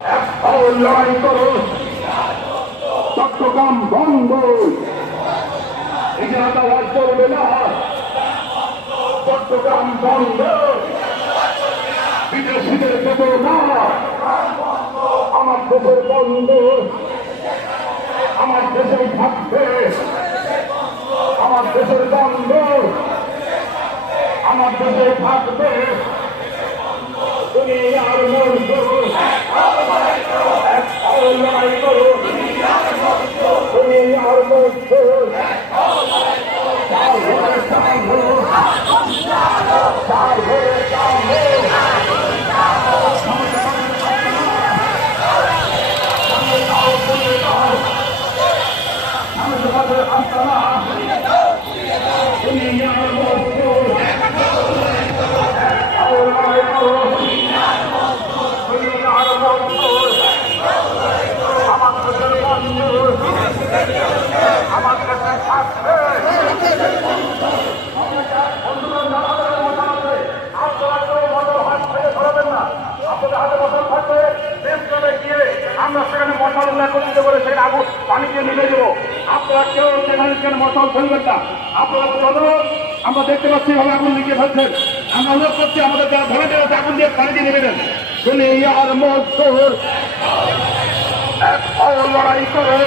লড়াই করো, চট্টগ্রাম বন্ধ, ইজারাটা ওয়াজ করবে না, চট্টগ্রাম বন্ধ, বিদেশিদের দেব না, আমার দেশের বন্ধ, আমার দেশে থাকবে, আমার দেশের বন্ধ, আমার দেশে থাকবে, দুনিয়ার মন্দ, লড়াই করো, দুনিয়ার মন্দ, আমার কাছে থাকবে, আপনারা কেউ মশাল হাত থেকে ধরাবেন না, আপনাদের হাতে মশাল থাকবে, দেশে গিয়ে আমরা সেখানে মশাল একত্রিত করে সেখানে আগুন পানি দিয়ে নিভে দেবো। আপনারা কেউ সেখানে মশাল ফেলবেন না, আপনারা চলো, আমরা দেখতে পাচ্ছি ভাবে আগুন লিখে ফেলছেন, আমরা অনুরোধ করছি আমাদের যারা ধরে দেওয়া আগুন দিয়ে পানি দিয়ে নেবে দেন। শুনে ইয়ার মজদুর লড়াই করো,